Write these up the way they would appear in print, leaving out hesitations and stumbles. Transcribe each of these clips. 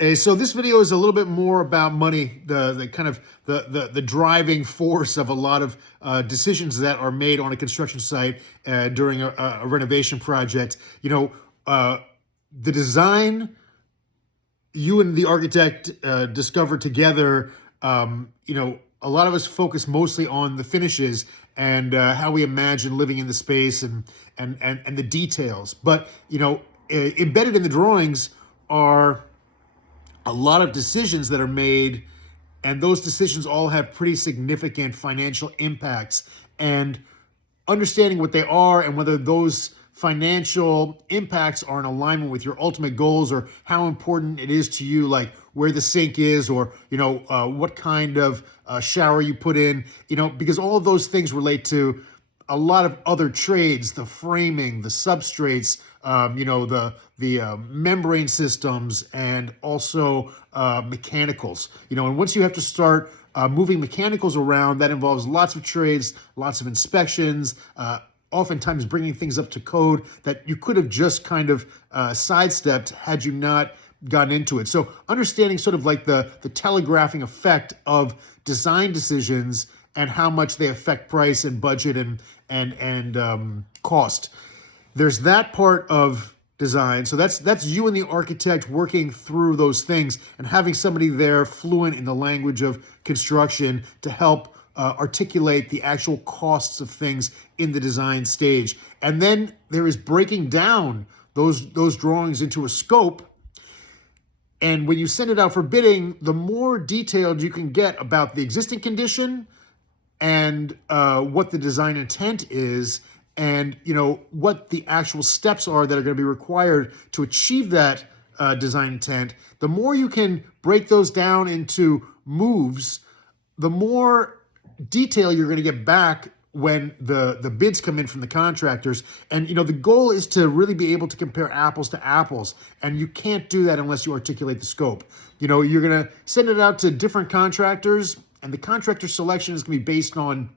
So this video is a little bit more about money, the kind of the driving force of a lot of decisions that are made on a construction site during a renovation project. The design you and the architect discovered together. A lot of us focus mostly on the finishes and how we imagine living in the space and the details. But embedded in the drawings are a lot of decisions that are made, and those decisions all have pretty significant financial impacts. And understanding what they are and whether those financial impacts are in alignment with your ultimate goals, or how important it is to you, like where the sink is, or what kind of shower you put in, because all of those things relate to a lot of other trades: the framing, the substrates, the membrane systems, and also mechanicals. And once you have to start moving mechanicals around, that involves lots of trades, lots of inspections, oftentimes bringing things up to code that you could have just kind of sidestepped had you not gotten into it. So understanding sort of like the telegraphing effect of design decisions and how much they affect price and budget and cost. There's that part of design. So that's you and the architect working through those things and having somebody there fluent in the language of construction to help articulate the actual costs of things in the design stage. And then there is breaking down those drawings into a scope. And when you send it out for bidding, the more detailed you can get about the existing condition and what the design intent is, and what the actual steps are that are going to be required to achieve that design intent, the more you can break those down into moves, the more detail you're going to get back when the bids come in from the contractors. And the goal is to really be able to compare apples to apples, and you can't do that unless you articulate the scope. You're going to send it out to different contractors, and the contractor selection is going to be based on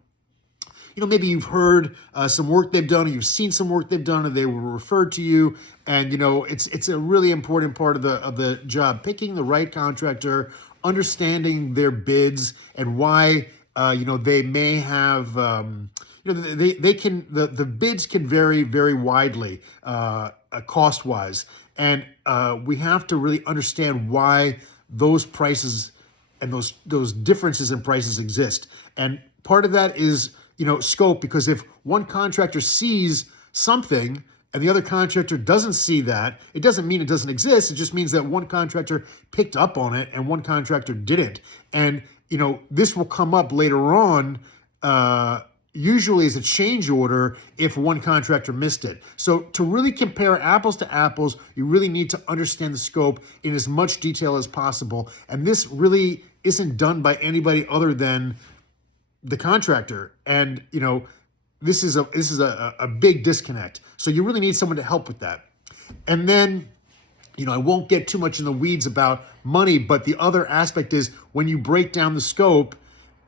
maybe you've heard some work they've done, or you've seen some work they've done, or they were referred to you. And it's a really important part of the job, picking the right contractor, understanding their bids and why they may have the bids can vary very widely cost wise, and we have to really understand why those prices and those differences in prices exist. And part of that is scope, because if one contractor sees something and the other contractor doesn't see that, it doesn't mean it doesn't exist. It just means that one contractor picked up on it and one contractor didn't. And this will come up later on, usually as a change order if one contractor missed it. So to really compare apples to apples, you really need to understand the scope in as much detail as possible. And this really isn't done by anybody other than the contractor. And this is a big disconnect. So you really need someone to help with that. And then I won't get too much in the weeds about money, but the other aspect is when you break down the scope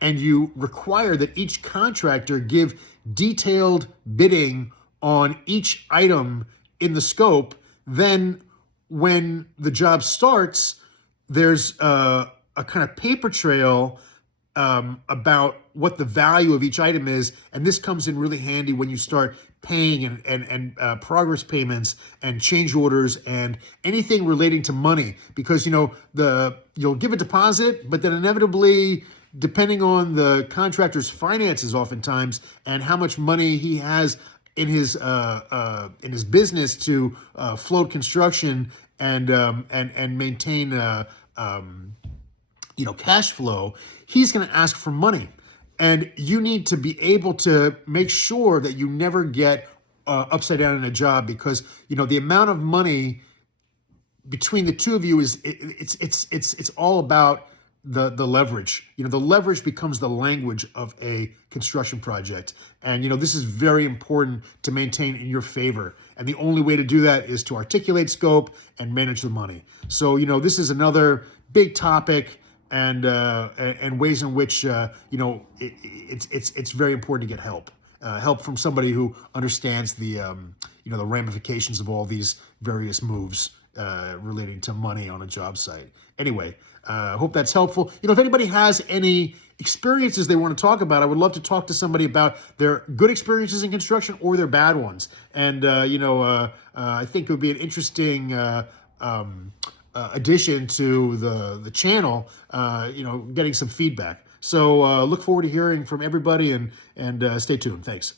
and you require that each contractor give detailed bidding on each item in the scope, then when the job starts, there's a kind of paper trail about what the value of each item is. And this comes in really handy when you start paying and progress payments and change orders and anything relating to money, because you'll give a deposit, but then inevitably, depending on the contractor's finances oftentimes and how much money he has in his business to float construction and maintain cash flow, he's going to ask for money. And you need to be able to make sure that you never get upside down in a job, because the amount of money between the two of you is it's all about the leverage. The leverage becomes the language of a construction project, and this is very important to maintain in your favor. And the only way to do that is to articulate scope and manage the money. So this is another big topic. And ways in which it's very important to get help from somebody who understands the the ramifications of all these various moves relating to money on a job site. Anyway, hope that's helpful. If anybody has any experiences they want to talk about, I would love to talk to somebody about their good experiences in construction or their bad ones. And, I think it would be an interesting addition to the channel, getting some feedback. So look forward to hearing from everybody, and stay tuned. Thanks.